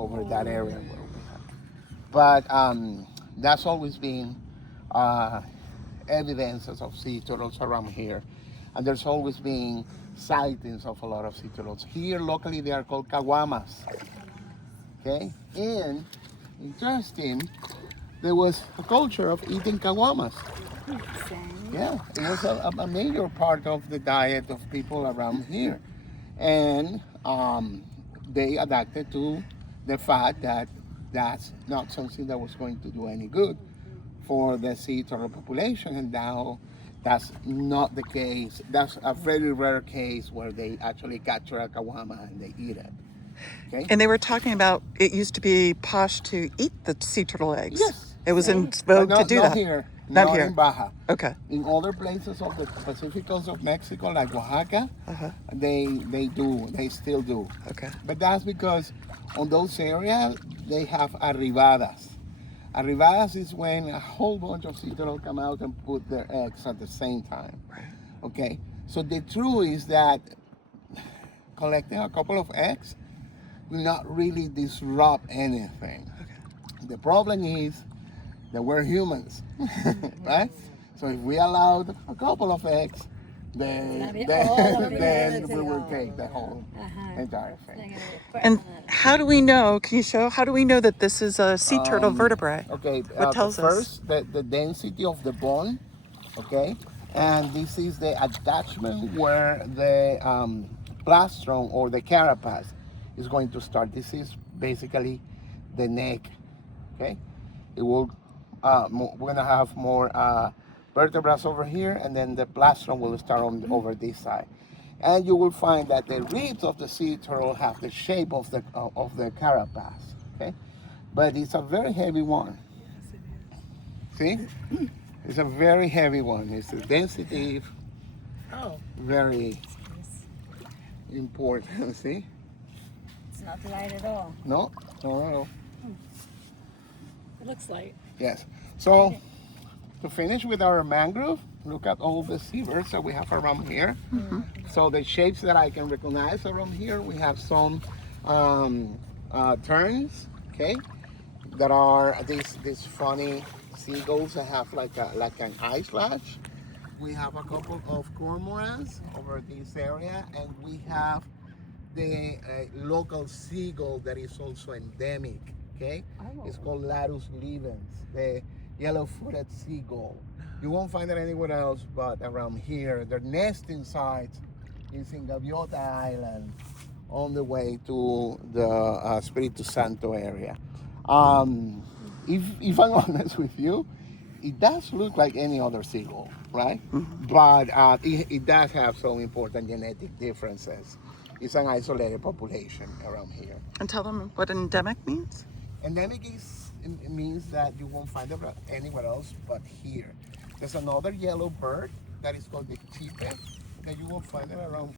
over that area where we have. But that's always been uh, evidences of sea turtles around here. And there's always been sightings of a lot of sea turtles. Here locally they are called caguamas. Okay? And interesting, there was a culture of eating caguamas. Yeah, it was a major part of the diet of people around here. And they adapted to the fact that that's not something that was going to do any good for the sea turtle population. And now that's not the case. That's a very rare case where they actually capture a kawama and they eat it. Okay? And they were talking about it used to be posh to eat the sea turtle eggs. Yes. It was in But vogue to not, do not that. here. Not Not here. in Baja. Okay. In other places of the Pacific coast of Mexico, like Oaxaca, they still do. Okay. But that's because on those areas they have arribadas. Arribadas is when a whole bunch of sea turtles come out and put their eggs at the same time. Right. Okay. So the truth is that collecting a couple of eggs will not really disrupt anything. Okay. The problem is that we're humans, right? So if we allowed a couple of eggs, then we will take the whole entire thing. And how do we know? Can you show? How do we know that this is a sea turtle vertebrae? Okay, What tells us? first, the density of the bone, okay? And this is the attachment where the plastron or the carapace is going to start. This is basically the neck, okay? It will, we're gonna have more vertebrae over here, and then the plastron will start over this side. And you will find that the ribs of the sea turtle have the shape of the carapace, okay? But it's a very heavy one. See? It's a very heavy one. It's a density very important. See? It's not light at all. No? No. It looks light. Yes. So to finish with our mangrove, look at all the seabirds that we have around here. Mm-hmm. So the shapes that I can recognize around here, we have some terns, okay, that are these funny seagulls that have like an eye flash. We have a couple of cormorants over this area, and we have the local seagull that is also endemic. Okay, it's called Larus livens, the yellow-footed seagull. You won't find it anywhere else but around here. Their nesting site is in Gaviota Island on the way to the Espiritu Santo area. If I'm honest with you, it does look like any other seagull, right? Mm-hmm. But it does have some important genetic differences. It's an isolated population around here. And tell them what endemic means? Endemic means that you won't find it anywhere else but here. There's another yellow bird that is called the chipe that you will find it around